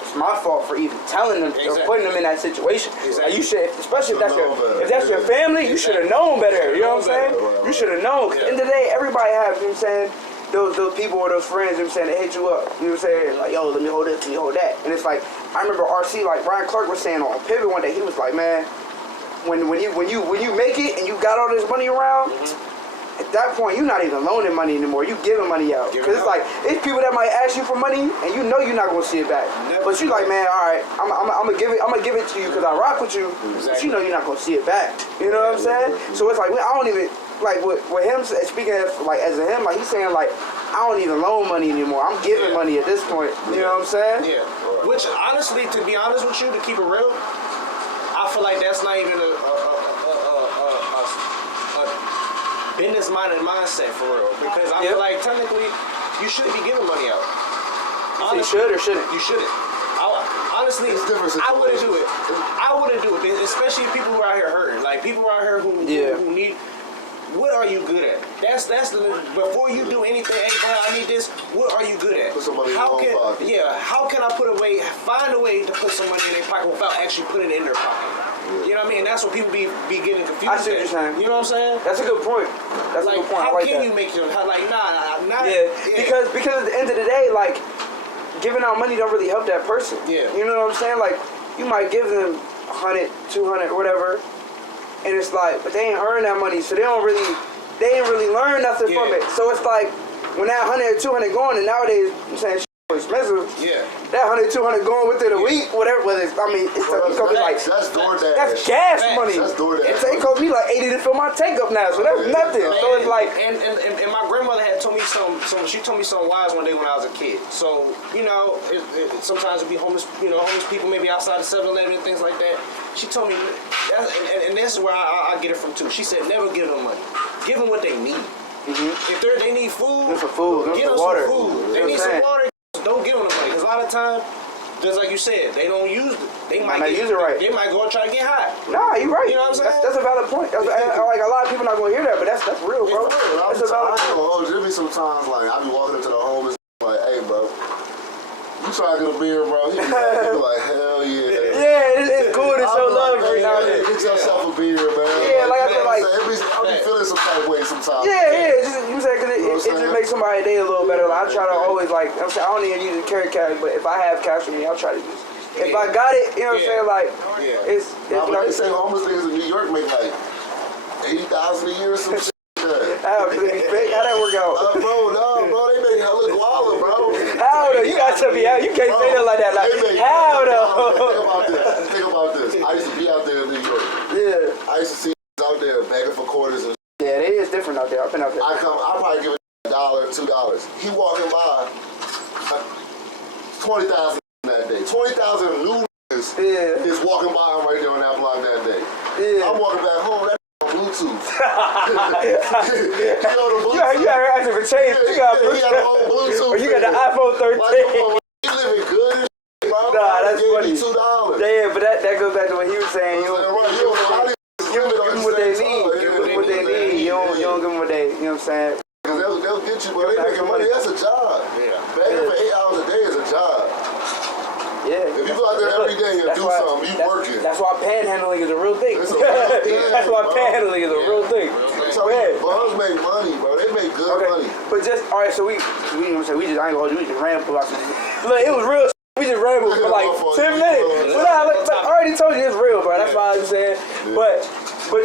it's my fault for even telling them or putting them in that situation. Exactly. Like, you should, especially if that's your family, you should have known better. You know what I'm saying? You should have known. At the end of the day, everybody has, you know what I'm saying? Those people or those friends, you know what I'm saying, they hit you up. You know what I'm saying? Like, yo, let me hold this, let me hold that. And it's like, I remember RC, like Brian Clark was saying on Pivot one day, he was like, man, when you make it and you got all this money around, at that point, you're not even loaning money anymore. You giving money out. Because it's like, it's people that might ask you for money, and you know you're not going to see it back. But you like, man, all right, I'm gonna give it to you because I rock with you. But you know you're not going to see it back. You know what I'm saying? So it's like, I don't even, like, with him, speaking of, like, as a him, like, he's saying, like, I don't even loan money anymore. I'm giving money at this point. You know what I'm saying? Yeah. Which, honestly, to be honest with you, to keep it real, I feel like that's not even a business-minded mindset for real. Because I feel like technically you shouldn't be giving money out. You should or shouldn't? You shouldn't. Honestly, I wouldn't do it. I wouldn't do it, especially people who are out here hurting. Like people out here who need. What are you good at? That's the before you do anything. Hey, bro, I need this. What are you good at? Put some money in your own pocket. How can I find a way to put some money in their pocket without actually putting it in their pocket? You know what I mean? And that's what people be getting confused. I see what you're saying. You know what I'm saying? That's a good point. That's a good point. How I like can that. you make your nah? Because at the end of the day, like, giving out money don't really help that person. Yeah. You know what I'm saying? Like, you might give them 100, 200, whatever, and it's like, but they ain't earn that money, so they ain't really learn nothing from it. So it's like, when that 100 or 200 going, and nowadays, I'm saying shit expensive. Yeah. That 100, 200 going within a week, whatever. Whether it's, I mean, it's like that's DoorDash. That's gas money. That's DoorDash. It cost me like $80 to fill my tank up now, so that's nothing. So it's like, and my grandmother had told me she told me something wise one day when I was a kid. So you know, sometimes it'd be homeless people maybe outside of 7-Eleven and things like that. She told me, and this is where I get it from too. She said, never give them money. Give them what they need. If they need food, give them some water. Food. They need some water. Don't give them the money. Because a lot of times, just like you said, they don't use it. They might use it right. They might go and try to get high. Nah, you're right. You know what I'm saying? That's a valid point. Like a lot of people not gonna hear that, but that's real, bro. That's a valid point. There be sometimes like I be walking up to the homeless like, hey, bro, you try to get a beer, bro? He be like, hell yeah. Yeah, it's cool to show love every now and then. Get yourself a beer, man. Yeah, like I said, like, I be feeling some type of way sometimes. Yeah, you said because it just makes somebody's day a little better. Like, I try to always, like, I'm saying, I don't even use the carry cash, but if I have cash with me, I'll try to use it. If I got it, you know what I'm saying, like, it's they say homeless niggas in New York make like $80,000 a year or some shit. How'd that work out? Bro, they make hella guala, bro. How though? You gotta tell me how. You can't say that like that. Like, how though? Think about this. I used to be out there in New York. Yeah. I used to see out there begging for quarters and yeah, it is different out there. I've been out there. I probably give a $1, $2. He walking by 20,000 that day. 20,000 new niggas is walking by him right there on that block that day. Yeah. I'm walking back home. That on Bluetooth. You got her asking for change. He got a Bluetooth. Or you got the iPhone 13. He living good as shit, bro. Nah, that's funny. $2. Yeah, but that goes back to what he was saying. You give them what they need. Give them what they need. You don't give them what they, you know what I'm saying? Because they'll get you, but they making money. That's a job. Yeah. Begging for 8 hours a day is a job. Yeah. If you go out there every day and do something, you working. That's why panhandling is a real thing. That's why panhandling is a real thing. So bums make money, bro. They make good money. But just, all right, so we just, I ain't gonna hold you, we just rambled out. Look, it was real. We just rambled for like 10 minutes. But I already told you it's real, bro. That's why I'm saying. But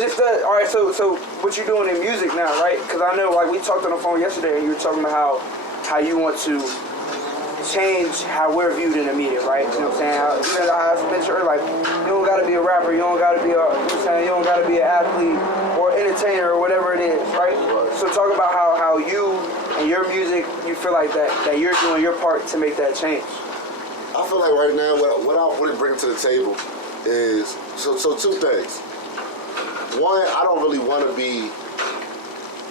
just, all right, so what you doing in music now, right? Because I know, like, we talked on the phone yesterday, and you were talking about how you want to change how we're viewed in the media, right? You know what I'm saying? I mentioned earlier, like, you don't gotta be a rapper, you don't gotta be a, you know what I'm saying? You don't gotta be an athlete or entertainer or whatever it is, right? So talk about how you and your music, you feel like that you're doing your part to make that change. I feel like right now, what I'm really bringing to the table is, so two things. One, I don't really want to be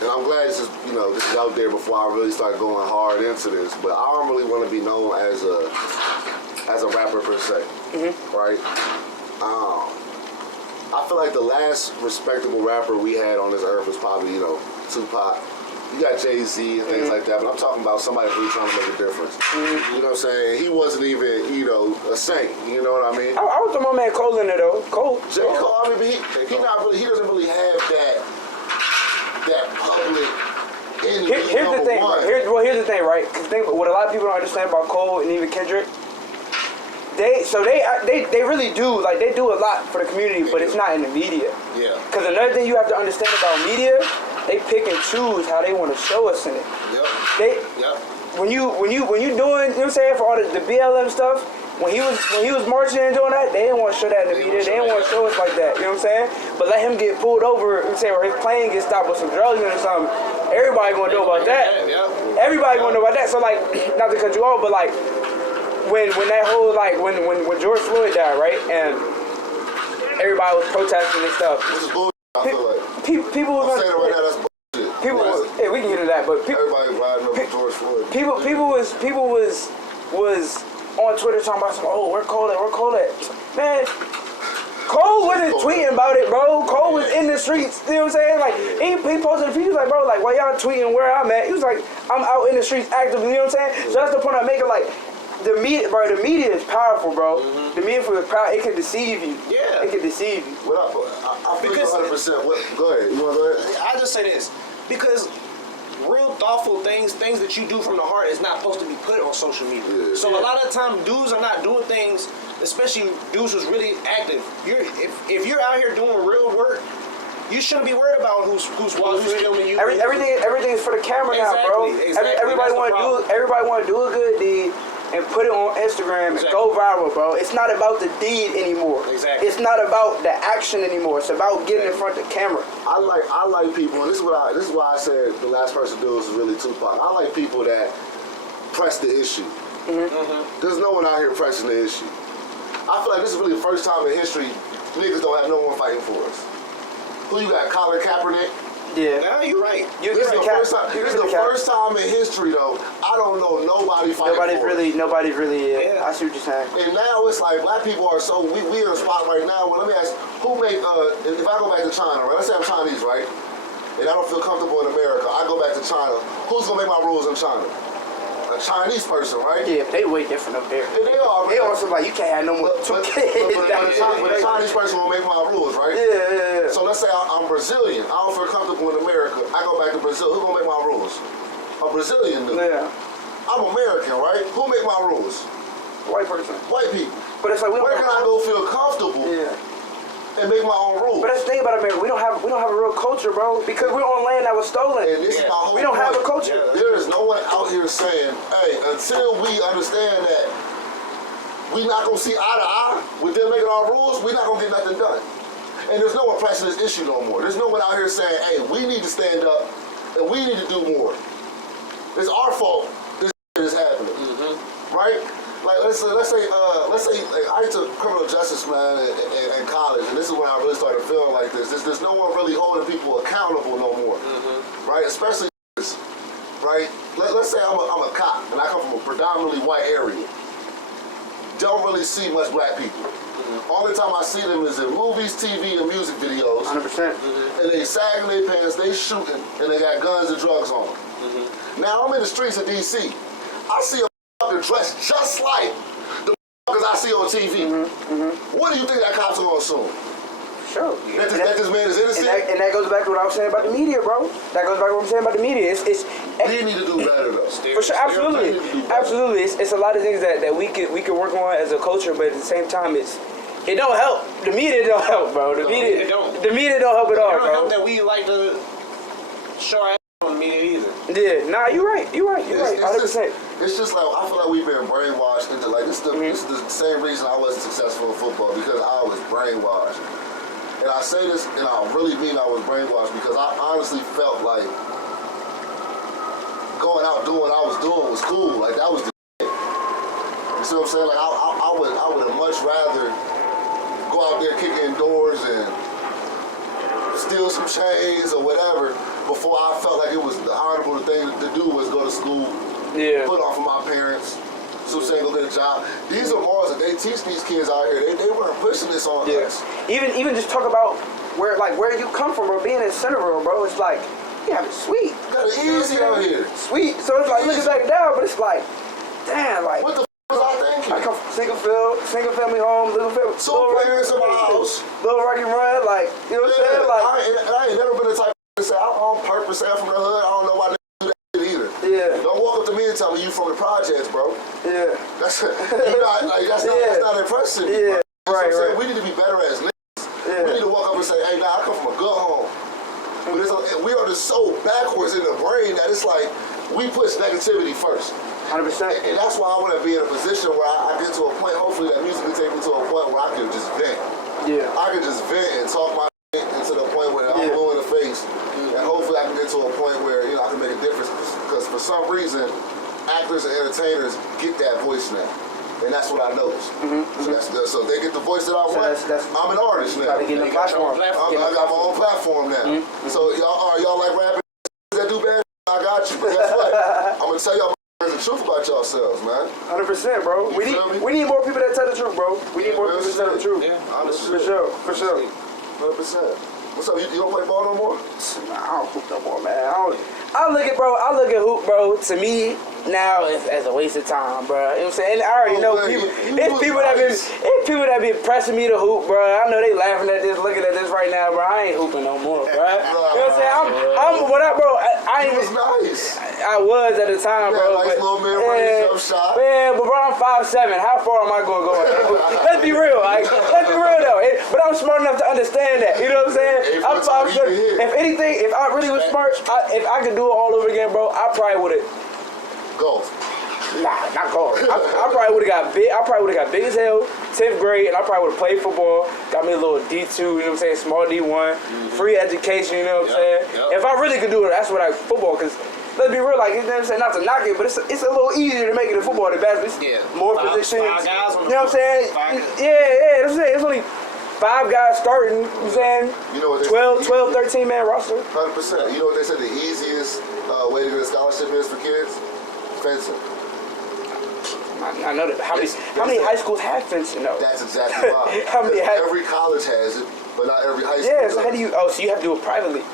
and I'm glad this is out there before I really start going hard into this, but I don't really want to be known as a rapper per se, right? I feel like the last respectable rapper we had on this earth was probably, Tupac. You got Jay-Z and things like that, but I'm talking about somebody really trying to make a difference. You know what I'm saying? He wasn't even, a saint. You know what I mean? I was the my man Cole in there though. Cole. J. Cole, I mean, he doesn't really have that public energy. Here's the thing. Here's the thing, right? Because what a lot of people don't understand about Cole and even Kendrick. They really do, like, they do a lot for the community, but it's not in the media. Yeah. Because another thing you have to understand about media, they pick and choose how they want to show us in it. Yep. When you doing, you know what I'm saying, for all the BLM stuff, when he was marching and doing that, they didn't want to show that in the media. They didn't want to show us like that. You know what I'm saying? But let him get pulled over, you know what I'm saying, or his plane gets stopped with some drugs or something. Everybody gonna know about that. Everybody gonna know about that. So like, not to cut you off, but like, when that whole, like, when George Floyd died, right, and everybody was protesting and stuff. This is bullshit, I feel like. People was I'm saying it right now, that's bullshit. People was, yeah, we can get into that, but everybody riding up with George Floyd. People was on Twitter talking about where Cole at? Man, Cole wasn't tweeting about it, bro. Cole was in the streets, you know what I'm saying? Like, he posted a few, he was like, bro, like, why y'all tweeting where I'm at? He was like, I'm out in the streets actively, you know what I'm saying? So that's the point I'm making, like, the media is powerful, bro. The media is powerful. It can deceive you. Yeah. It can deceive you. Well, I feel 100%. Go ahead. You want to go ahead? I just say this because real thoughtful things that you do from the heart is not supposed to be put on social media. Yeah. So a lot of the time, dudes are not doing things, especially dudes who's really active. If you're out here doing real work, you shouldn't be worried about who's filming you. Everything is for the camera now, bro. Exactly. Everybody want to do a good deed and put it on Instagram and go viral, bro. It's not about the deed anymore. Exactly. It's not about the action anymore. It's about getting in front of the camera. I like people, and this is why I said the last person to do this was really Tupac. I like people that press the issue. There's no one out here pressing the issue. I feel like this is really the first time in history niggas don't have no one fighting for us. Who you got? Colin Kaepernick? Yeah. Now you're right. This is the first time in history, though, I don't know nobody fighting for us. Nobody's really, yeah. I see what you're saying. And now it's like black people are so, we in a spot right now. Well, let me ask, who make, if I go back to China, right? Let's say I'm Chinese, right? And I don't feel comfortable in America. I go back to China. Who's going to make my rules in China? A Chinese person, right? Yeah, they way different up there. Yeah, they are. They also like, you can't have no more two kids. But a Chinese person will make my rules, right? Yeah. So let's say I'm Brazilian. I don't feel comfortable in America. I go back to Brazil. Who's going to make my rules? A Brazilian dude. Yeah. I'm American, right? Who make my rules? White person. White people. But it's like, where can I go feel comfortable? Yeah. And make my own rules. But that's the thing about America. We don't have a real culture, bro. Because we're on land that was stolen. And this is my whole we don't point. have a culture. There is no one out here saying, hey, until we understand that we're not gonna see eye to eye with them making our rules, we're not gonna get nothing done. And there's no one pressing this issue no more. There's no one out here saying, hey, we need to stand up and we need to do more. It's our fault this is happening, right? Like let's say like, I took criminal justice, man, in college, and this is when I really started feeling like this. There's no one really holding people accountable no more, right? Especially, right? Let's say I'm a cop and I come from a predominantly white area. Don't really see much black people. Only time I see them is in movies, TV, and music videos. 100%. And they sagging their pants, they shooting, and they got guns and drugs on them. Now I'm in the streets of DC. I see a dressed just like the motherfuckers I see on TV. What do you think that cop's gonna assume? Sure. That this man is innocent? And that goes back to what I was saying about the media, bro. That goes back to what I'm saying about the media. We need to do better though. For sure, absolutely. It's a lot of things that we could work on as a culture, but at the same time, it don't help. The media don't help, bro. The media don't help at all, It don't bro. help that we like to show our ass on the media either. Yeah, nah, you're right. 100%. It's just like, I feel like we've been brainwashed into, like, this is the same reason I wasn't successful in football, because I was brainwashed. And I say this, and I really mean I was brainwashed, because I honestly felt like going out doing what I was doing was cool. Like, that was the shit. You see what I'm saying? Like, I would have much rather go out there kicking doors and steal some chains or whatever before I felt like it was the honorable thing to do was go to school, put off of my parents. So saying go get a job. These are morals that they teach these kids out here. They weren't pushing this on us. Even just talk about where you come from, bro. Being in Centerville, bro, it's like you have it sweet. You got it easy out here. Sweet. So it's like looking back down, but it's like, damn, like what the was I thinking? I come from single family home, little family. Two parents in my house. Little Rocky Run, like you know what I'm saying? Like I ain't never been the type to say I'm on purpose. I'm from the hood. I don't know why they do that shit either. Yeah. Don't walk up to me and tell me you from the projects, bro. Yeah. That's not impressive. Yeah. Right. We need to be better as niggas. Yeah. We need to walk up and say, hey, nah, I come from a good home. But we are just so backwards in the brain that it's like we push negativity first. 100%. And that's why I want to be in a position where I get to a point, hopefully that music will take me to a point where I can just vent. Yeah. I can just vent and talk my shit into the point where I'm blue in the face. And hopefully I can get to a point where, I can make a difference. Because for some reason, actors and entertainers get that voice now. And that's what I noticed. So they get the voice that I want. I'm an artist now. I got my own platform now. So y'all like rapping that do bad? I got you. But guess what? I'm going to tell y'all the truth about yourselves, man. 100%, bro. We need more people that tell the truth, bro. We need more people that tell the truth. Yeah, honestly. For sure. 100%. What's up? You don't play ball no more? Nah, I don't hoop no more, man. I look at hoop, bro. To me now as a waste of time, bro. You know what I'm saying? And I already know people. It's people that be pressing me to hoop, bro. I know they laughing at this, looking at this right now, bro. I ain't hooping no more, bro. You know what I'm saying? I ain't was nice. I was at the time, bro. Nice little mid-range jump shot. Man, but bro, I'm 5'7". How far am I gonna go? Let's be real, let's be real though. But I'm smart enough to understand that. You know what I'm saying? I'm 5'7". If anything, if I really was smart, if I could do it all over again, bro, I probably would have. Golf. Nah, not golf. I probably would have got big. I probably would have got big as hell, 10th grade, and I probably would have played football. Got me a little D2, you know what I'm saying? Small D1, free education, you know what I'm saying? If I really could do it, that's what football, because let's be real, like, you know what I'm saying? Not to knock it, but it's a little easier to make it in football than basketball. More positions. Five guys on the you know what I'm saying? Yeah, that's it. It's only 5 guys starting, you know what I'm saying? You know what 12, 13 man roster. 100%. You know what they said the easiest way to get a scholarship is for kids? Fencing. I know that. How many high schools have fencing though? That's exactly why. Every college has it, but not every high school. Yeah, so how do you? Oh, so you have to do it privately.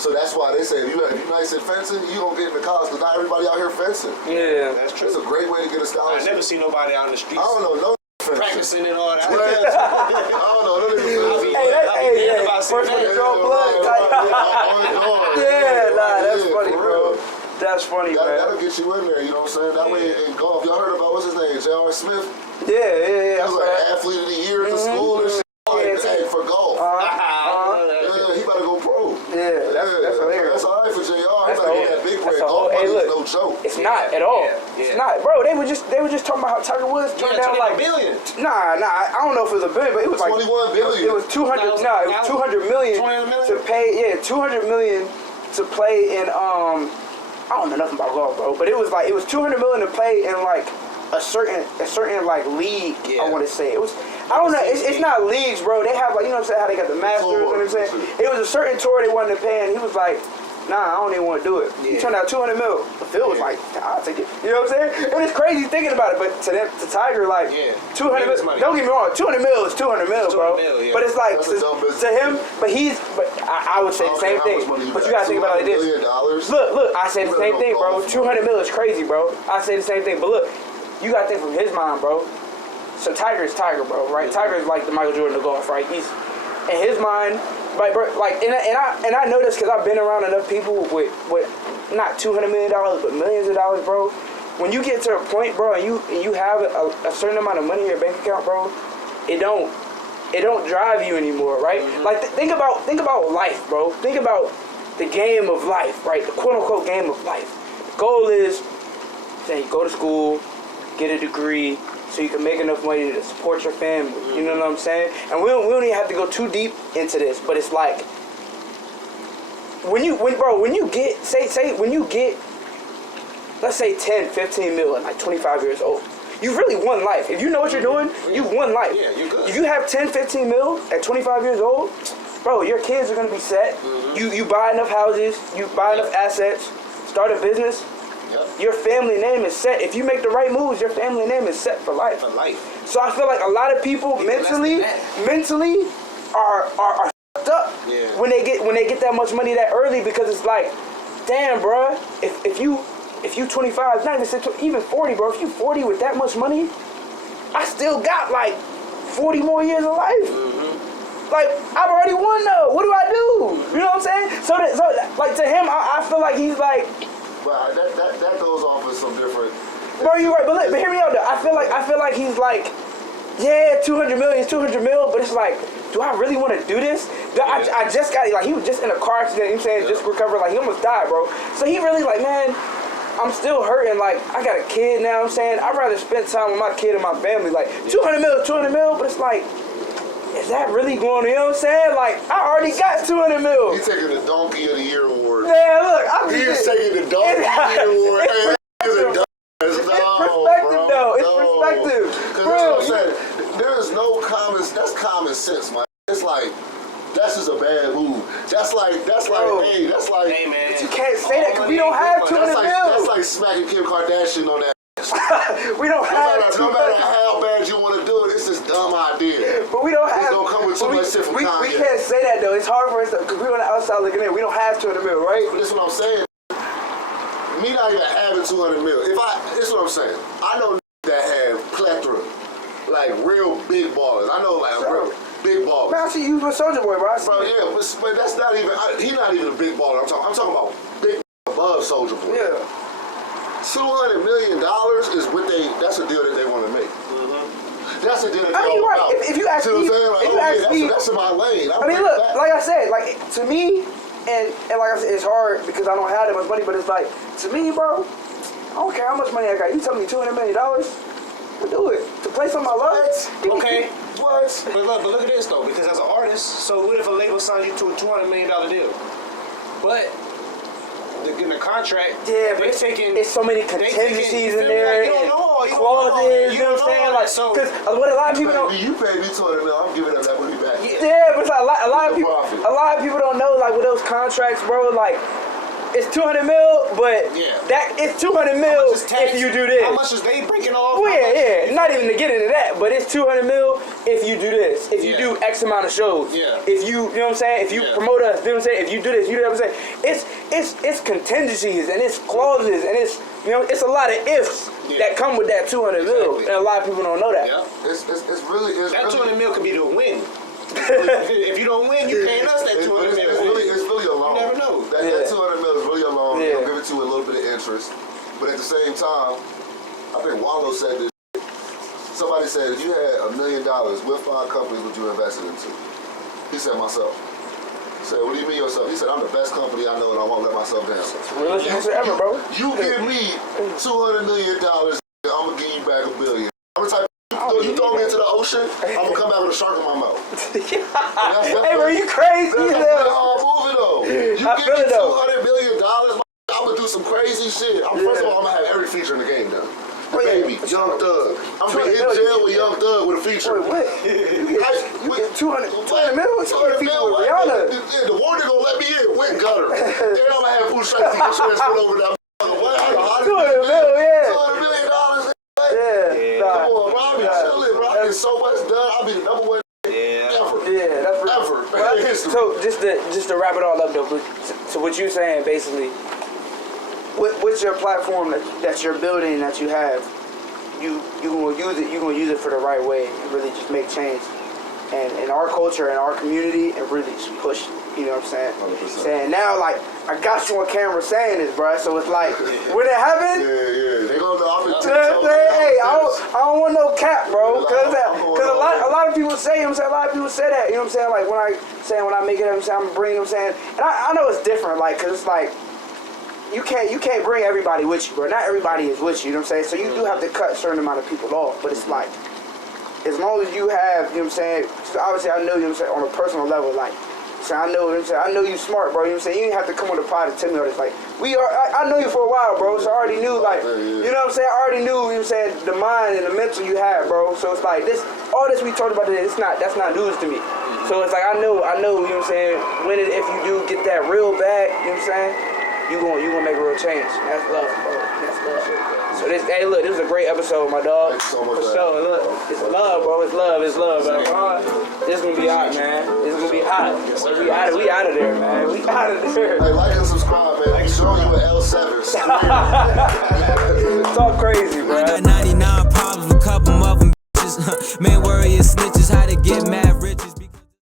So that's why they say if you're nice at fencing, you don't get into college because not everybody out here fencing. Yeah, that's true. It's a great way to get a scholarship. I never see nobody out in the streets. I don't know, practicing and all that. I don't know. First one to draw blood. Yeah, that's funny, bro. That's funny, man. That'll get you in there, you know what I'm saying? That way in golf, y'all heard about, what's his name, J.R. Smith? Yeah. He was like athlete of the year at the school and shit. For golf. He better go pro. Yeah, that's hilarious. That's all right for J.R. He better get that big bread. Golf money is no joke. It's not at all. It's not. Bro, they were just talking about how Tiger Woods turned down like... billion. Nah, I don't know if it was a billion, but it was like... 21 billion. It was 200, it was 200 million to pay, 200 million to play in, I don't know nothing about golf, bro, but it was 200 million to play in like a certain like league. I want to say it was. I don't know. It's not leagues, bro. They have like, you know what I'm saying, how they got the Masters. You know what I'm saying? It was a certain tour they wanted to pay, and he was like, nah, I don't even want to do it. He turned out 200 mil. But Phil was like, I'll take it. You know what I'm saying? And it's crazy thinking about it, but to Tiger, like 200 mil. Don't get me wrong, 200 mil is 200 mil, bro. But it's like to him, but I would say the same thing. But you gotta think about it like this. Look, I say the same thing, bro. 200 mil is crazy, bro. I say the same thing, but look, you gotta think from his mind, bro. So Tiger is Tiger, bro, right? Tiger is like the Michael Jordan of golf, right? He's in his mind, like, bro, like, and I know this because I've been around enough people with not $200 million, but millions of dollars, bro. When you get to a point, bro, and you have a certain amount of money in your bank account, bro, it don't drive you anymore, right? Like, think about life, bro. Think about the game of life, right? The quote unquote game of life. The goal is that you go to school, get a degree, so you can make enough money to support your family. You know what I'm saying? And we don't even have to go too deep into this, but it's like when you get let's say 10, 15 mil at like 25 years old, you really won life. If you know what you're doing, you've won life. Yeah, you're good. If you have 10, 15 mil at 25 years old, bro, your kids are gonna be set. You buy enough houses, you buy enough assets, start a business. Your family name is set. If you make the right moves, your family name is set for life. For life. So I feel like a lot of people mentally are fucked up when they get that much money that early, because it's like, damn, bro, if you 25, not even 40, bro. If you 40 with that much money, I still got like 40 more years of life. Like, I've already won though. What do I do? You know what I'm saying? So like to him, I feel like he's like. Well, that goes off with some different. Bro, you right, but hear me out though. I feel like he's like, yeah, 200 million is 200 mil, but it's like, do I really want to do this? I just got, like, he was just in a car accident, you know what I'm saying, just recovered, like, he almost died, bro. So he really like, man, I'm still hurting, like, I got a kid now, I'm saying, I'd rather spend time with my kid and my family, like, 200 mil, but it's like, is that really going on, you know what I'm saying? Like, I already got 200 mil. He's taking the Donkey of the Year award. Man, look, He's taking the Donkey of the Year award. It's perspective, though. It's perspective. Bro, there is no that's common sense, man. It's like, that's just a bad move. That's like, Hey, man. But you can't say that because we don't have 200 mil. That's like smacking Kim Kardashian on that. We don't have no matter how bad you want to do it, it's this dumb idea. But we don't have. It's gonna come with too much shit from Kanye. We can't say that though. It's hard for us because we're on the outside looking in. We don't have 200 mil, right? But this is what I'm saying. Me not even having 200 mil. This is what I'm saying. I know that have plethora, like real big ballers. I know like real big ballers. Man, I see you with Soulja Boy, bro. Yeah, but that's not even. He's not even a big baller. I'm talking about big above Soulja Boy. Yeah. $200 million is what that's a deal that they want to make. That's a deal that I mean, right. If you ask me, that's in my lane. I mean, look, like I said, like to me, and like I said, it's hard because I don't have that much money. But it's like, to me, bro, I don't care how much money I got. You telling me $200 million? I'll do it to play something I love. Okay. What? But look at this though, because as an artist, so what if a label signs you to a $200 million deal? But in the contract, but it's so many contingencies in there, and clauses, you know what I'm saying? Like, because what a lot of people don't. You pay me $200 million, I'm giving up that money back. Yeah, but it's like a lot of people don't know, like with those contracts, bro. Like, it's 200 mil, but it's 200 mil if you do this. How much is they breaking off? Well, yeah. Not even to get into that, but it's 200 mil if you do this. If you do X amount of shows. Yeah. If you know what I'm saying? If you promote us, you know what I'm saying? If you do this, you know what I'm saying? It's contingencies and it's clauses and it's, you know, it's a lot of ifs that come with that 200 mil, and a lot of people don't know that. Yeah. It's really that 200 mil could be the win. If you don't win, you paying us that 200 mil. It's really a loan. You never know. That 200 mil is really a loan. Yeah. They'll give it to you with a little bit of interest. But at the same time, I think Wallow said this. Somebody said, if you had $1 million, what 5 companies would you invest it into? He said, myself. I said, what do you mean yourself? He said, I'm the best company I know and I won't let myself down. Realest answer ever, bro. You give me $200 million, I'm going to give you back $1 billion. I'm the type you throw me into the ocean, I'm going to come back with a shark in my mouth. Hey, bro, you crazy? That's moving though. You give me $200 million, I'm going to do some crazy shit. First of all, I'm going to have every feature in the game done. The Baby, Young Thug. I'm going to be in jail with Young Thug with a feature. Wait, what? 200 mil? With Rihanna. The warden going to let me in with Gutter. Then I'm going to have food strikes to get transferred over that. $200 million. Come on, bro. I'll be chilling, bro. I get so much done. I'll be the number one ever. Yeah, that's real. Ever. So just to wrap it all up though, so what you're saying basically, what's your platform that you're building that you have? You gonna use it for the right way and really just make change, and in our culture and our community and really just push. You know what I'm saying? 100%. Saying now, like, I got you on camera saying this, bro. So it's like, when it happens, they gonna hey, I don't want no cap, bro. Cause a lot of people say, you know what I'm saying? A lot of people say that, you know what I'm saying? Like when I make it, I'm saying I'm bringing, you know what I'm saying? And I know it's different, like, cause it's like you can't bring everybody with you, bro. Not everybody is with you, you know what I'm saying? So you do have to cut a certain amount of people off, but it's like, as long as you have, you know what I'm saying? So obviously I know, you know what I'm saying, on a personal level, like, So I know you smart, bro. You know what I'm saying? You didn't have to come on the pod and tell me all this. Like, I know you for a while, bro. So I already knew, like, you know what I'm saying? I already knew, you know what I'm saying, the mind and the mental you have, bro. So it's like all this we talked about today, that's not news to me. So it's like I know, you know what I'm saying, when and if you do get that real bag, you know what I'm saying, you gonna make a real change. That's love, bro. That's love. So this was a great episode, my dog. Thanks so much, for sure. Look, it's love, bro. It's love, bro. This gonna be hot, man. This gonna be hot. We out of there, man. We out of there. Hey, like and subscribe, man. We showing you an L7. Talk crazy, bro. I got 99 problems with a couple of them bitches. Man, worry your snitches how to get mad.